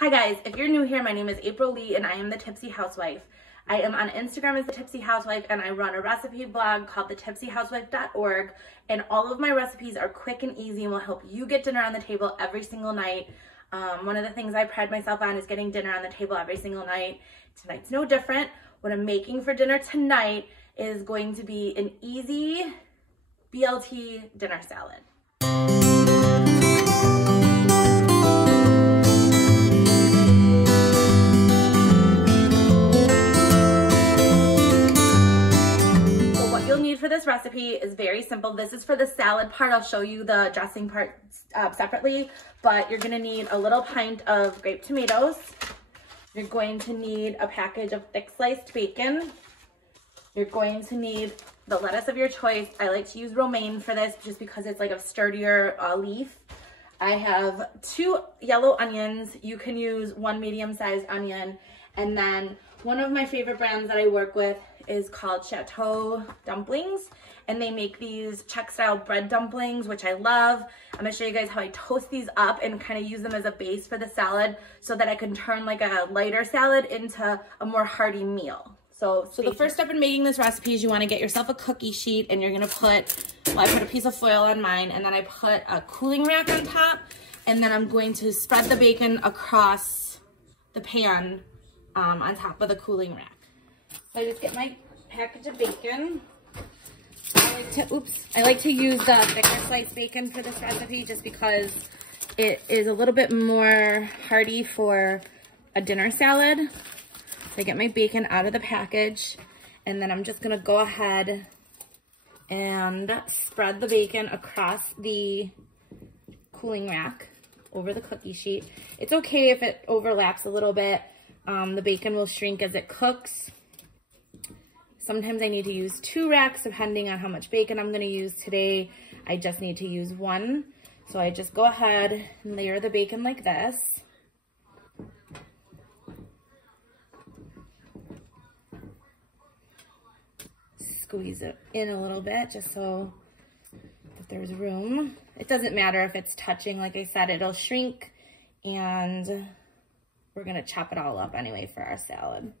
Hi guys, if you're new here, my name is April Lee and I am the Tipsy Housewife. I am on Instagram as the Tipsy Housewife and I run a recipe blog called thetipsyhousewife.org, and all of my recipes are quick and easy and will help you get dinner on the table every single night. One of the things I pride myself on is getting dinner on the table every single night. Tonight's no different. What I'm making for dinner tonight is going to be an easy BLT dinner salad. For this recipe is very simple. This is for the salad part. I'll show you the dressing part separately, but you're gonna need a little pint of grape tomatoes. You're going to need a package of thick sliced bacon. You're going to need the lettuce of your choice. I like to use romaine for this just because it's like a sturdier leaf. I have 2 yellow onions. You can use 1 medium-sized onion. And then one of my favorite brands that I work with is called Chateau Dumplings, and they make these Czech style bread dumplings, which I love. I'm gonna show you guys how I toast these up and kind of use them as a base for the salad so that I can turn like a lighter salad into a more hearty meal. So the first step in making this recipe is you want to get yourself a cookie sheet, and you're gonna put, well, I put a piece of foil on mine, and then I put a cooling rack on top, and then I'm going to spread the bacon across the pan on top of the cooling rack. So I just get my package of bacon. I like to use the thicker sliced bacon for this recipe just because it is a little bit more hearty for a dinner salad. So I get my bacon out of the package, and then I'm just gonna go ahead and spread the bacon across the cooling rack over the cookie sheet. It's okay if it overlaps a little bit. The bacon will shrink as it cooks. Sometimes I need to use 2 racks depending on how much bacon I'm going to use. Today, I just need to use 1. So I just go ahead and layer the bacon like this. Squeeze it in a little bit just so that there's room. It doesn't matter if it's touching. Like I said, it'll shrink, and we're going to chop it all up anyway for our salad.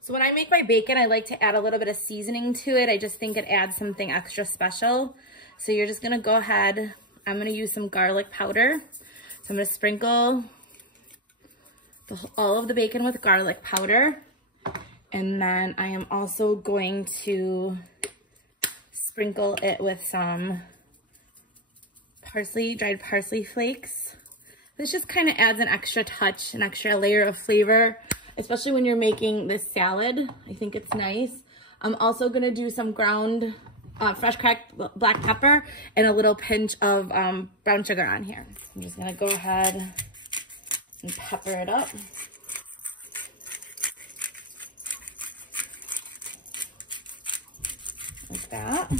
So when I make my bacon, I like to add a little bit of seasoning to it. I just think it adds something extra special. So you're just gonna go ahead, I'm gonna use some garlic powder. So I'm gonna sprinkle all of the bacon with garlic powder. And then I am also going to sprinkle it with some parsley, dried parsley flakes. This just kind of adds an extra touch, an extra layer of flavor, especially when you're making this salad. I think it's nice. I'm also gonna do some ground fresh cracked black pepper and a little pinch of brown sugar on here. I'm just gonna go ahead and pepper it up. Like that.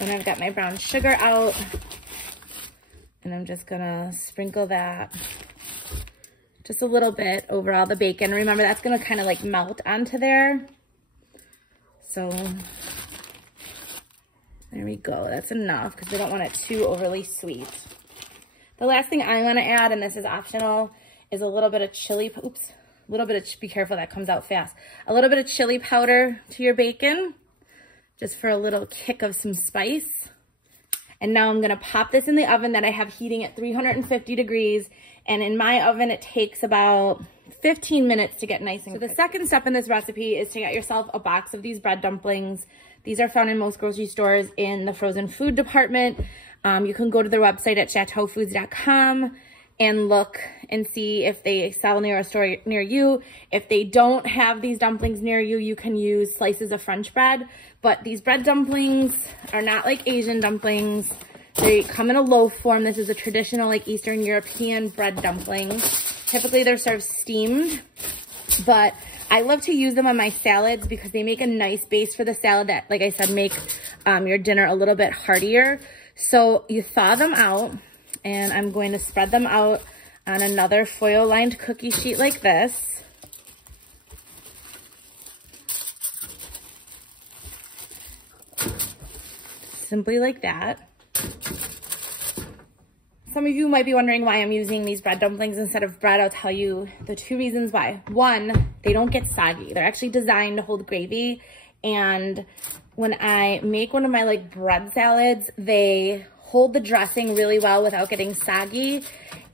Then I've got my brown sugar out, and I'm just gonna sprinkle that just a little bit over all the bacon. Remember, that's gonna kind of like melt onto there. So there we go, that's enough because we don't want it too overly sweet. The last thing I wanna add, and this is optional, is a little bit of chili, be careful, that comes out fast. A little bit of chili powder to your bacon, just for a little kick of some spice. And now I'm gonna pop this in the oven that I have heating at 350 degrees. And in my oven, it takes about 15 minutes to get nice and crispy. So the second step in this recipe is to get yourself a box of these bread dumplings. These are found in most grocery stores in the frozen food department. You can go to their website at chateaufoods.com and look and see if they sell near a store near you. If they don't have these dumplings near you, you can use slices of French bread. But these bread dumplings are not like Asian dumplings. They come in a loaf form. This is a traditional like Eastern European bread dumpling. Typically they're served steamed, but I love to use them on my salads because they make a nice base for the salad that, like I said, make your dinner a little bit heartier. So you thaw them out, and I'm going to spread them out on another foil lined cookie sheet like this. simply like that. Some of you might be wondering why I'm using these bread dumplings instead of bread. I'll tell you the 2 reasons why. 1, they don't get soggy. They're actually designed to hold gravy. And when I make one of my like bread salads, they hold the dressing really well without getting soggy.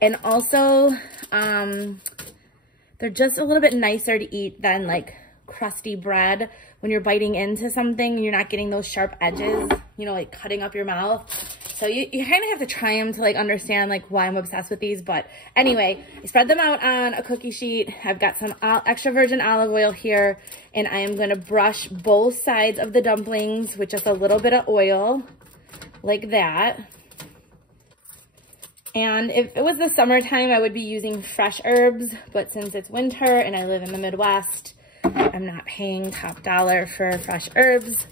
And also, they're just a little bit nicer to eat than like crusty bread. When you're biting into something, you're not getting those sharp edges, you know, like cutting up your mouth. So you kind of have to try them to like understand like why I'm obsessed with these. But anyway, I spread them out on a cookie sheet. I've got some extra virgin olive oil here, and I am going to brush both sides of the dumplings with just a little bit of oil like that. And if it was the summertime, I would be using fresh herbs, but since it's winter and I live in the Midwest, I'm not paying top dollar for fresh herbs.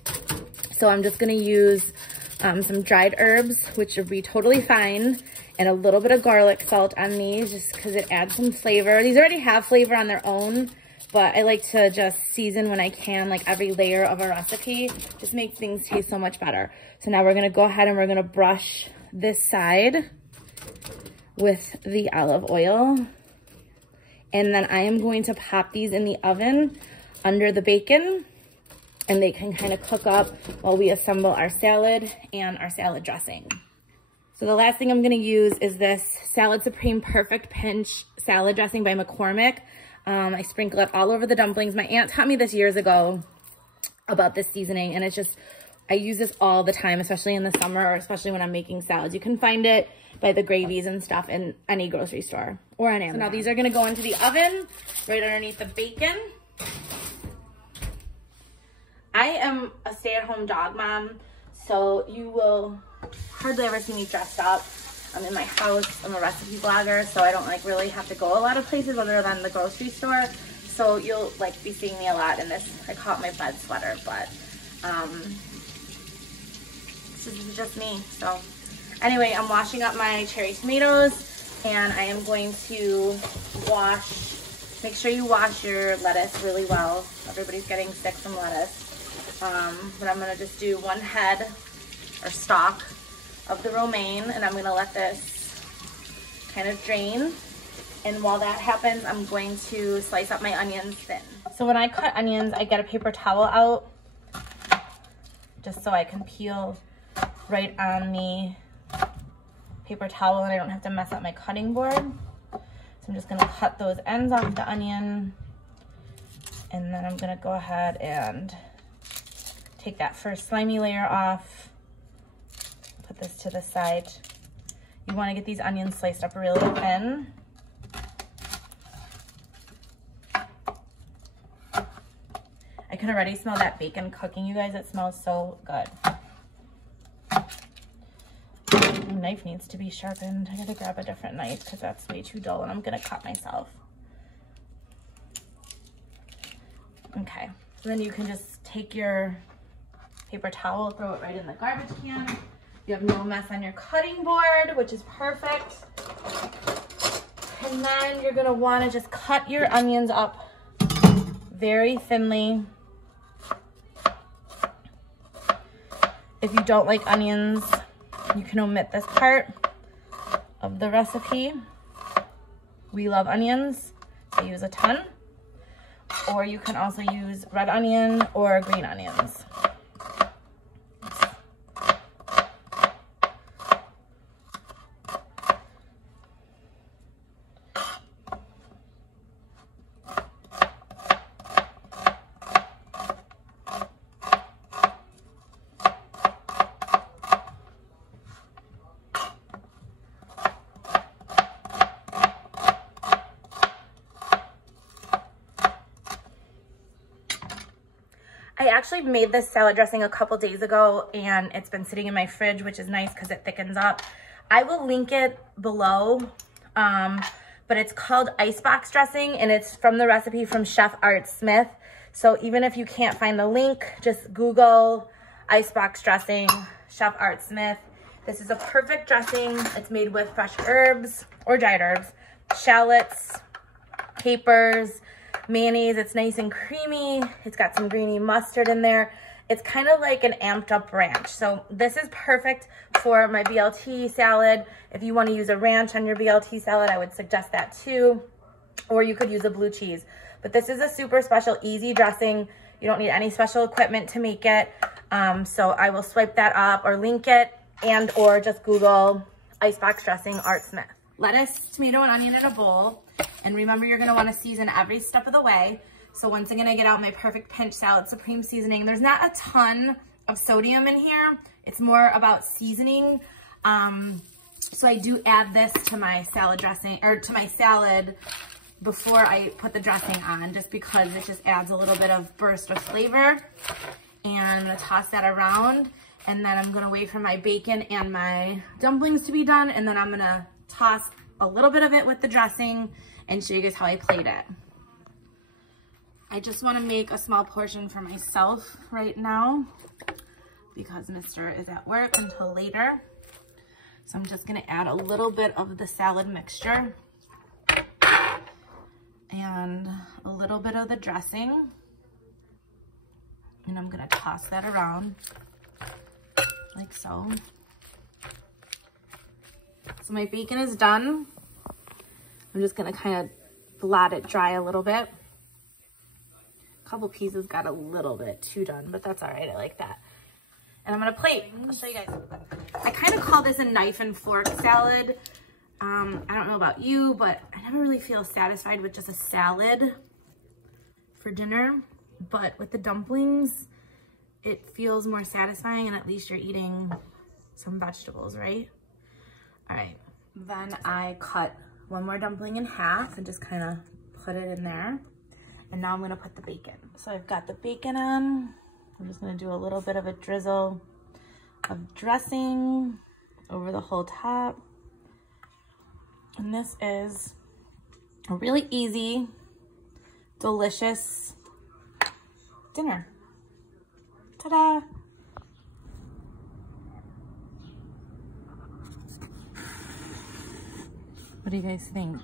So I'm just gonna use some dried herbs, which would be totally fine, and a little bit of garlic salt on these just because it adds some flavor. These already have flavor on their own, but I like to just season when I can, like every layer of a recipe. Just makes things taste so much better. So now we're gonna go ahead and we're gonna brush this side with the olive oil. And then I am going to pop these in the oven under the bacon, and they can kind of cook up while we assemble our salad and our salad dressing. So the last thing I'm gonna use is this Salad Supreme Perfect Pinch salad dressing by McCormick. I sprinkle it all over the dumplings. My aunt taught me this years ago about this seasoning, and it's just, I use this all the time, especially in the summer, or especially when I'm making salads. You can find it by the gravies and stuff in any grocery store or on Amazon. So now these are gonna go into the oven right underneath the bacon. I am a stay-at-home dog mom, so you will hardly ever see me dressed up. I'm in my house, I'm a recipe blogger, so I don't like really have to go a lot of places other than the grocery store. So you'll like be seeing me a lot in this, I call it my bed sweater, but this is just me. So anyway, I'm washing up my cherry tomatoes, and I am going to make sure you wash your lettuce really well. Everybody's getting sick from lettuce. But I'm gonna just do 1 head or stalk of the romaine, and I'm gonna let this kind of drain. And while that happens, I'm going to slice up my onions thin. So when I cut onions, I get a paper towel out just so I can peel right on the paper towel and I don't have to mess up my cutting board. So I'm just gonna cut those ends off the onion, and then I'm gonna go ahead and take that first slimy layer off, put this to the side. You wanna get these onions sliced up really thin. I can already smell that bacon cooking, you guys. It smells so good. The knife needs to be sharpened. I gotta grab a different knife because that's way too dull and I'm gonna cut myself. Okay, so then you can just take your paper towel, throw it right in the garbage can. You have no mess on your cutting board, which is perfect. And then you're gonna wanna just cut your onions up very thinly. If you don't like onions, you can omit this part of the recipe. We love onions, so use a ton. Or you can also use red onion or green onions. I actually made this salad dressing a couple days ago, and it's been sitting in my fridge, which is nice because it thickens up. I will link it below, but it's called icebox dressing, and it's from the recipe from Chef Art Smith. So even if you can't find the link, just Google icebox dressing, Chef Art Smith. This is a perfect dressing. It's made with fresh herbs or dried herbs, shallots, capers, mayonnaise. It's nice and creamy. It's got some greeny mustard in there. It's kind of like an amped up ranch. So this is perfect for my BLT salad. If you want to use a ranch on your BLT salad, I would suggest that too. Or you could use a blue cheese. But this is a super special, easy dressing. You don't need any special equipment to make it. So I will swipe that up or link it, and or just Google icebox dressing Art Smith. Lettuce, tomato, and onion in a bowl. And remember, you're gonna wanna season every step of the way. So once I'm gonna get out my Perfect Pinch Salad Supreme seasoning. There's not a ton of sodium in here. It's more about seasoning. So I do add this to my salad dressing, or to my salad before I put the dressing on, just because it just adds a little bit of burst of flavor. And I'm gonna toss that around, and then I'm gonna wait for my bacon and my dumplings to be done, and then I'm gonna toss a little bit of it with the dressing and show you guys how I plate it. I just wanna make a small portion for myself right now because Mr. is at work until later. So I'm just gonna add a little bit of the salad mixture and a little bit of the dressing. And I'm gonna toss that around like so. So my bacon is done. I'm just gonna kind of let it dry a little bit. A couple pieces got a little bit too done, but that's all right, I like that. And I'm gonna plate. I'll show you guys. I kind of call this a knife and fork salad. I don't know about you, but I never really feel satisfied with just a salad for dinner. But with the dumplings, it feels more satisfying, and at least you're eating some vegetables, right? All right, then I cut one more dumpling in half and just kind of put it in there. And now I'm gonna put the bacon. So I've got the bacon on. I'm just gonna do a little bit of a drizzle of dressing over the whole top. And this is a really easy, delicious dinner. Ta-da! What do you guys think?